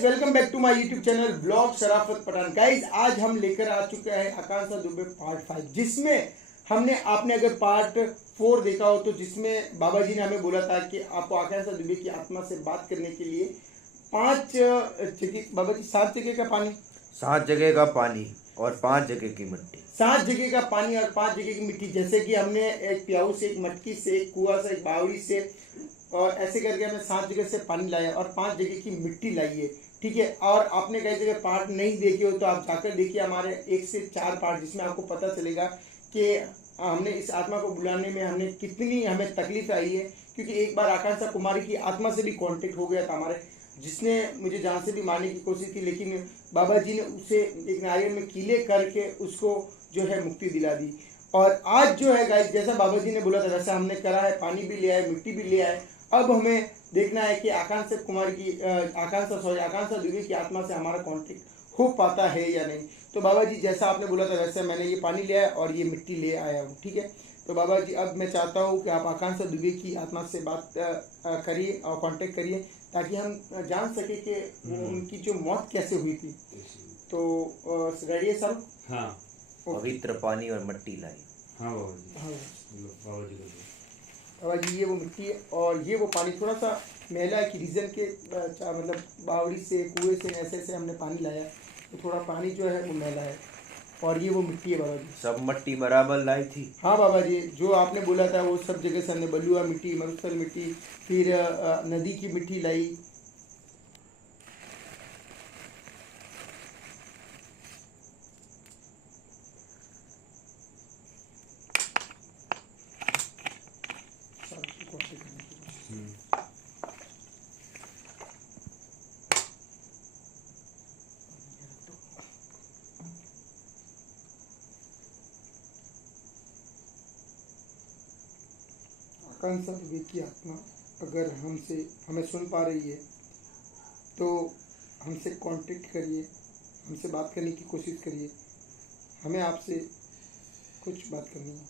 Welcome back to my YouTube channel blog Sharafat Pathan. Guys आज हम लेकर आ चुके हैं आकांक्षा दुबे पार्ट 5, जिसमें आपने अगर पार्ट 4 देखा हो तो जिसमें बाबा जी ने हमें बोला था कि आपको आकांक्षा दुबे की आत्मा से बात करने के लिए 5 जगह, बाबा जी 7 जगह का पानी, 7 जगह का पानी और 5 जगह की मिट्टी, 7 जगह का पानी और 5 जगह की मिट्टी। जैसे कि हमने एक प्याऊ से, एक मटकी से, एक कुआ से, एक बावड़ी से और ऐसे करके हमें 7 जगह से पानी लाया और 5 जगह की मिट्टी लाई है, ठीक है। और आपने कई जगह पार्ट नहीं देखे हो तो आप जाकर देखिए हमारे 1 से 4 पार्ट, जिसमें आपको पता चलेगा कि हमने इस आत्मा को बुलाने में हमें तकलीफ आई है। क्योंकि एक बार आकांक्षा कुमारी की आत्मा से भी कांटेक्ट हो गया था हमारे, जिसने मुझे जान से भी मारने की कोशिश की, लेकिन बाबा जी ने उसे एक नारियल में कीले करके उसको जो है मुक्ति दिला दी। और आज जो है गाइस, जैसा बाबा जी ने बोला था वैसा हमने करा है, पानी भी ले आए, मिट्टी भी ले आए। अब हमें देखना है कि आकांक्षा दुबे की आत्मा से हमारा कांटेक्ट हो पाता है या नहीं। तो बाबा जी जैसा आपने बोला था वैसे मैंने ये पानी ले आया और ये मिट्टी ले आया हूँ, ठीक है। तो बाबा जी अब मैं चाहता हूँ कि आप आकांक्षा दुबे की आत्मा से बात करिए और कांटेक्ट करिए, ताकि हम जान सके कि उनकी जो मौत कैसे हुई थी। तो रेडी है सब? हाँ। पवित्र पानी और मिट्टी लाई। हाँ बाबा जी, हाँ बाबा जी को बाबा जी ये वो मिट्टी है और ये वो पानी थोड़ा सा मैला है कि रीज़न के मतलब बावड़ी से, कुएं से ऐसे हमने पानी लाया, तो थोड़ा पानी जो है वो मैला है। और ये वो मिट्टी है बाबा जी। सब मिट्टी बराबर लाई थी? हाँ बाबा जी, जो आपने बोला था वो सब जगह से हमने बलुआ मिट्टी, मरुस्थल मिट्टी, फिर नदी की मिट्टी लाई। आकांक्षा दुबे की आत्मा अगर हमें सुन पा रही है तो हमसे कांटेक्ट करिए, हमसे बात करने की कोशिश करिए, हमें आपसे कुछ बात करनी है।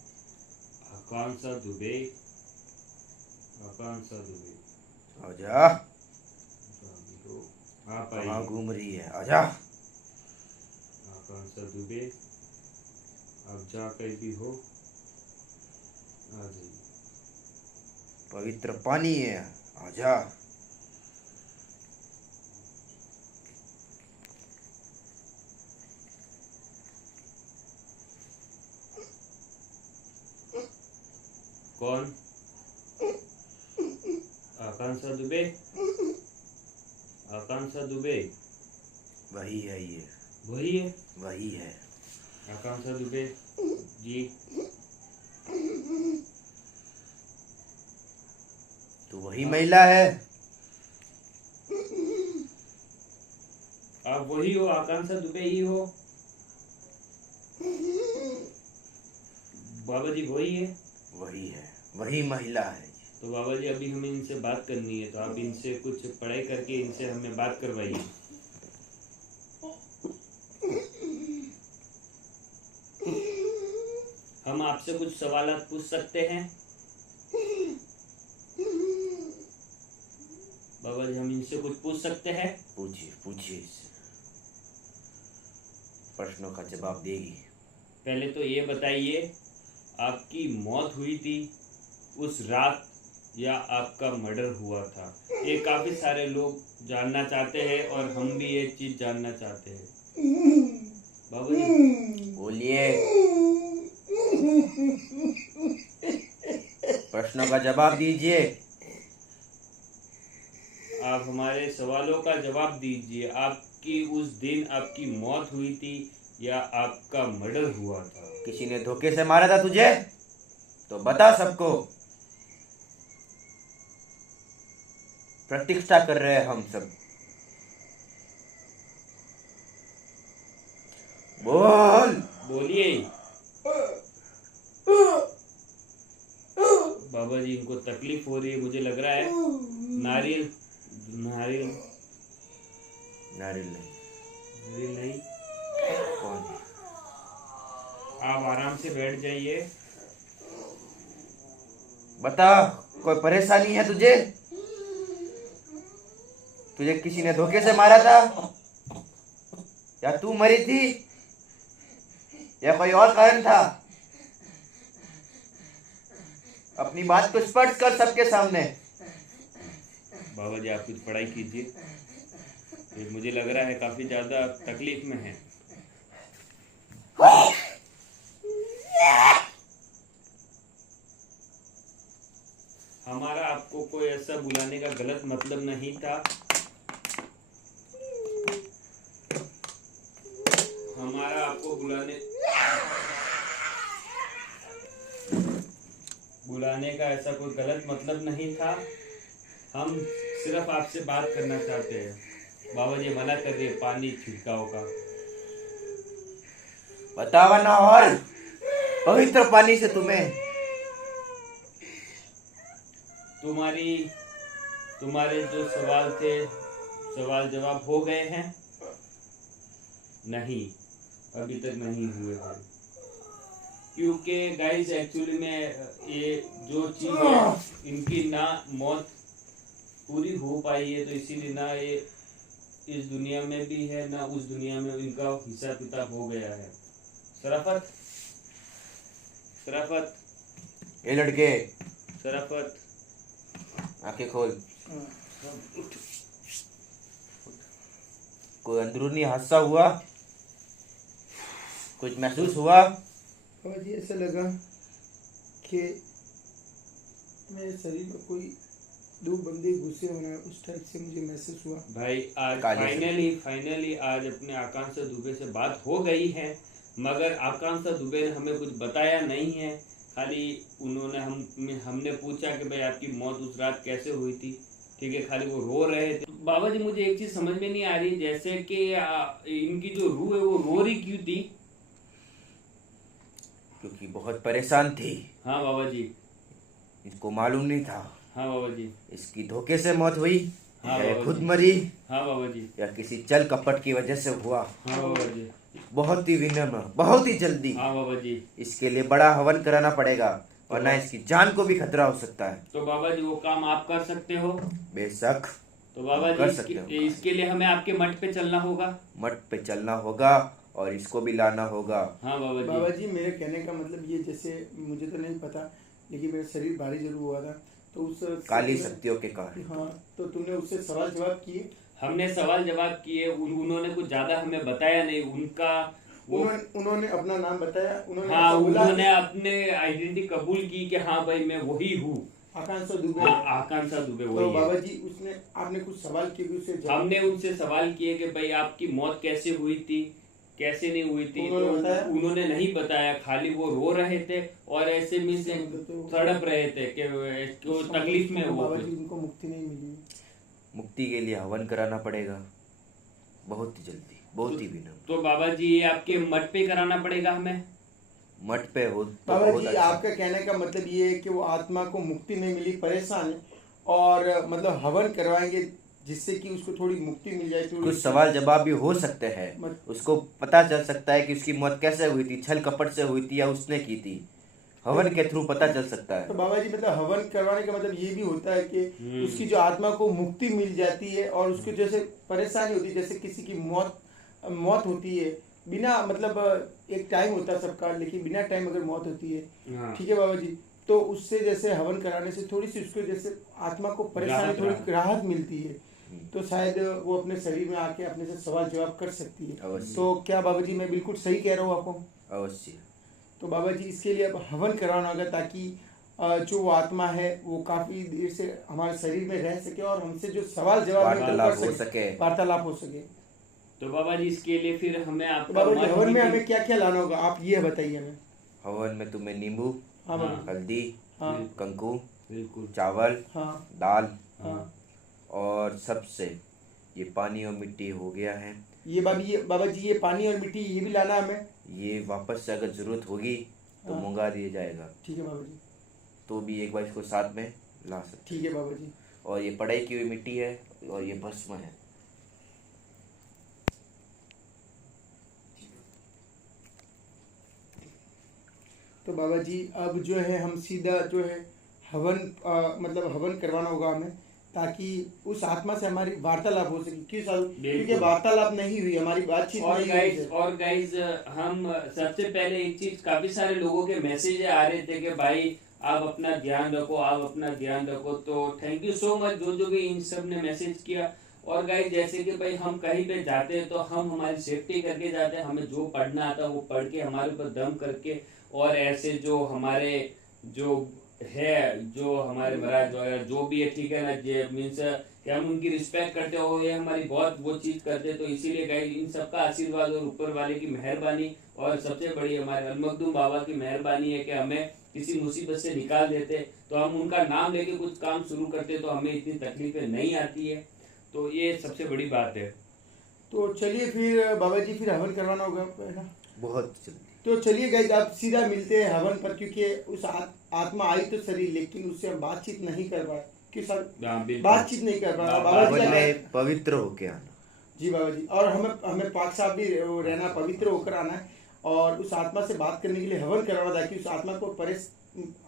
आकांक्षा दुबे, आकांक्षा दुबे आजा। आप कहाँ घूम रही है? आजा। आकांक्षा दुबे आप जहाँ कहीं भी हो आ जाइए। पवित्र पानी है, आजा। कौन? आकांक्षा दुबे, आकांक्षा दुबे वही है, ये वही है, वही है आकांक्षा दुबे जी। तो वही महिला है? आप वही हो, आकांक्षा दुबे ही हो बाबा जी, वही है, वही है, वही महिला है। तो बाबा जी अभी हमें इनसे बात करनी है, तो आप इनसे कुछ पढ़ाई करके इनसे हमें बात करवाइए। हम आपसे कुछ सवालात पूछ सकते हैं बाबा जी? हम इनसे कुछ पूछ सकते हैं? पूछिए पूछिए, प्रश्नों का जवाब देगी। पहले तो ये बताइए, आपकी मौत हुई थी उस रात या आपका मर्डर हुआ था? ये काफी सारे लोग जानना चाहते हैं और हम भी ये चीज जानना चाहते हैं। बाबा जी बोलिए, प्रश्नों का जवाब दीजिए। आप हमारे सवालों का जवाब दीजिए। आपकी उस दिन आपकी मौत हुई थी या आपका मर्डर हुआ था? किसी ने धोखे से मारा था तुझे? तो बता सबको। प्रतिष्ठा कर रहे हैं हम सब। बोल। बोलिए। बाबा जी इनको तकलीफ हो रही है, मुझे लग रहा है। नारियल नारियल नारियल नहीं। नारियल नहीं। कौन? आप आराम से बैठ जाइए। बता, कोई परेशानी है तुझे? तुझे किसी ने धोखे से मारा था, या तू मरी थी, या कोई और कारण था? अपनी बात को स्पष्ट कर सबके सामने। बाबा जी आप कुछ पढ़ाई कीजिए, ये मुझे लग रहा है काफी ज्यादा तकलीफ में है। हमारा आपको कोई ऐसा बुलाने का गलत मतलब नहीं था। हमारा आपको बुलाने का ऐसा कोई गलत मतलब नहीं था। हम सिर्फ आपसे बात करना चाहते हैं। बाबा जी मना कर रहे हैं पानी छिड़काव का। बतावा ना, और पवित्र पानी से तुम्हें तुम्हारे जो सवाल थे, सवाल जवाब हो गए हैं? नहीं, अभी तक नहीं हुए हैं। क्योंकि गाइस एक्चुअली में ये जो चीज है इनकी ना मौत पूरी हो पाई है, तो इसीलिए ना ये इस दुनिया में भी है ना उस दुनिया में इनका हिसाब किताब हो गया है। शराफत, शराफत, ये लड़के शराफत, आंखें खोल। कोई अंदरूनी हादसा हुआ? कुछ महसूस हुआ? बाबा जी ऐसा लगा कि मेरे शरीर में कोई दो बंदे घुसे होना, उस टाइप से मुझे महसूस हुआ। भाई आज फाइनली आज अपने आकांक्षा दुबे से बात हो गई है, मगर आकांक्षा दुबे ने हमें कुछ बताया नहीं है। खाली उन्होंने हमने पूछा कि भाई आपकी मौत उस रात कैसे हुई थी, ठीक है, खाली वो रो रहे थे। बाबा जी मुझे एक चीज समझ में नहीं आ रही, जैसे कि इनकी जो रूह है वो रो रही क्यों थी? क्योंकि बहुत परेशान थी। हाँ बाबा जी। इसको मालूम नहीं था। हाँ बाबा जी। इसकी धोखे से मौत हुई, हाँ या बाबा खुद जी। मरी, हाँ बाबा जी। या किसी चल कपट की वजह से हुआ। हाँ बाबा जी। बहुत ही विनम्र, बहुत ही जल्दी। हाँ बाबा जी। इसके लिए बड़ा हवन कराना पड़ेगा, वरना इसकी जान को भी खतरा हो सकता है। तो बाबा जी वो काम आप कर सकते हो? बेशक। तो बाबा कर जी सकते हो। इसके लिए हमें आपके मठ पे चलना होगा। मठ पे चलना होगा और इसको भी लाना होगा। हाँ बाबा जी। बाबा जी मेरे कहने का मतलब ये, जैसे मुझे तो नहीं पता लेकिन मेरा शरीर भारी जरूर हुआ था, तो उस काली शक्तियों के कारण। हाँ, तो तुमने उससे सवाल जवाब किए? हमने सवाल जवाब किए, उन्होंने कुछ ज्यादा हमें बताया नहीं। उन्होंने अपना नाम बताया, हाँ उन्होंने अपने आइडेंटिटी कबूल की कि हाँ भाई मैं वही हूँ, आकांक्षा दुबे। हाँ, आकांक्षा दुबे तो वही बाबा है। जी आपने कुछ सवाल किए, उससे हमने उनसे सवाल किए कि भाई आपकी मौत कैसे हुई थी, कैसे नहीं हुई थी, तो उन्होंने नहीं बताया। खाली वो रो रहे थे और ऐसे में से तड़प रहे थे कि तकलीफ में वो। बाबा जी उनको मुक्ति नहीं मिली। मुक्ति के लिए हवन कराना पड़ेगा, बहुत ही जल्दी, बहुत ही विनम्र। तो बाबा जी ये आपके मठ पे कराना पड़ेगा हमें? मठ पे हो तो बाबा बहुत जी अच्छा। आपका कहने का मतलब ये है कि वो आत्मा को मुक्ति नहीं मिली, परेशान है, और मतलब हवन करवाएंगे जिससे कि उसको थोड़ी मुक्ति मिल जाए। तो कुछ सवाल जवाब भी हो सकते हैं, उसको पता चल सकता है कि उसकी मौत कैसे हुई थी, छल कपट से हुई थी या उसने की थी। हवन के थ्रू पता चल सकता है। तो बाबा जी मतलब हवन करवाने का मतलब ये भी होता है कि उसकी जो आत्मा को मुक्ति मिल जाती है, और उसको जैसे परेशानी होती है, जैसे किसी की मौत होती है बिना मतलब एक टाइम होता है सबका, लेकिन बिना टाइम अगर मौत होती है, ठीक है बाबा जी, तो उससे जैसे हवन कराने से थोड़ी सी उसको जैसे आत्मा को परेशानी थोड़ी राहत मिलती है, तो शायद वो अपने शरीर में आके अपने से सवाल जवाब कर सकती है। तो क्या बाबा जी मैं बिल्कुल सही कह रहा हूँ आपको? अवश्य। तो बाबा जी इसके लिए अब हवन कराना होगा, ताकि जो वो आत्मा है वो काफी देर से हमारे शरीर में रह सके और हमसे जो सवाल जवाब वार्तालाप हो सके। तो बाबा जी इसके लिए फिर हमें आपका बाबा जी हवन में हमें क्या क्या लाना होगा, आप ये बताइए हमें। हवन में तुम्हें नींबू, हाँ, हल्दी, हाँ, कंकु, बिल्कुल, चावल, हाँ, दाल, हाँ, और सबसे ये पानी और मिट्टी हो गया है। ये बाबा जी ये पानी और मिट्टी ये भी लाना हमें। ये वापस से अगर ज़रूरत होगी तो हाँ। मंगा दिया जाएगा, ठीक है बाबा जी। तो भी एक बार इसको साथ में ला सकते। ठीक है बाबा जी। और ये पढ़ाई की हुई मिट्टी है और ये भस्म है। तो बाबा जी अब जो है हम सीधा जो है हवन मतलब हवन करवाना होगा हमें, ताकि उस आत्मा से हमारी वार्तालाप हो सके। क्यों साहब? क्योंकि वार्तालाप नहीं हुई, हमारी बातचीत नहीं हुई। और गाइस हम सबसे पहले एक चीज, काफी सारे लोगों के मैसेज आ रहे थे कि भाई आप अपना ध्यान रखो, आप अपना ध्यान रखो। तो थैंक यू सो मच जो भी इन सब ने मैसेज किया। और गाइस जैसे कि भाई हम कहीं पे जाते हैं तो हम हमारी सेफ्टी करके जाते हैं, हमें जो पढ़ना आता है वो पढ़ के हमारे ऊपर दम करके, और ऐसे जो हमारे जो है जो हमारे महाराज वगैरह जो भी है, ठीक है ना, जे मीन्स कि हम उनकी रिस्पेक्ट करते हो, ये हमारी बहुत वो चीज करते। तो इसीलिए गाइस इन सबका आशीर्वाद और ऊपर वाले की मेहरबानी, और सबसे बड़ी हमारे अलमखदूम बाबा की मेहरबानी है कि हमें किसी मुसीबत से निकाल देते, तो हम उनका नाम लेके कुछ काम शुरू करते तो हमें इतनी तकलीफें नहीं आती है। तो ये सबसे बड़ी बात है। तो चलिए फिर बाबा जी फिर हवन करवाना होगा पहला। बहुत जल्दी। तो चलिए गाइस आप सीधा मिलते हैं हवन पर, क्योंकि उस आत्मा आई तो सही, लेकिन उससे हम बातचीत नहीं कर पाए। कि सर बातचीत नहीं कर पाए बाबा जी में पवित्र होके आना। जी बाबा जी। और हमें पाक साहब भी रहना, पवित्र होकर आना है, और उस आत्मा से बात करने के लिए हवन करवाना, ताकि उस आत्मा को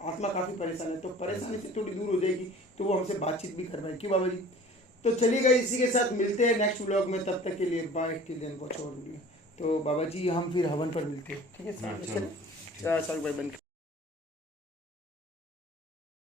आत्मा काफी परेशान है, तो परेशानी से थोड़ी दूर हो जाएगी, तो वो हमसे बातचीत भी कर पाए। क्यों बाबा जी? तो चलिए गाइस इसी के साथ मिलते हैं नेक्स्ट व्लॉग में, तब तक के लिए bye, till then watch our video. तो बाबा जी हम फिर हवन पर मिलते हैं, ठीक है? हाँ, चलिए भाई बन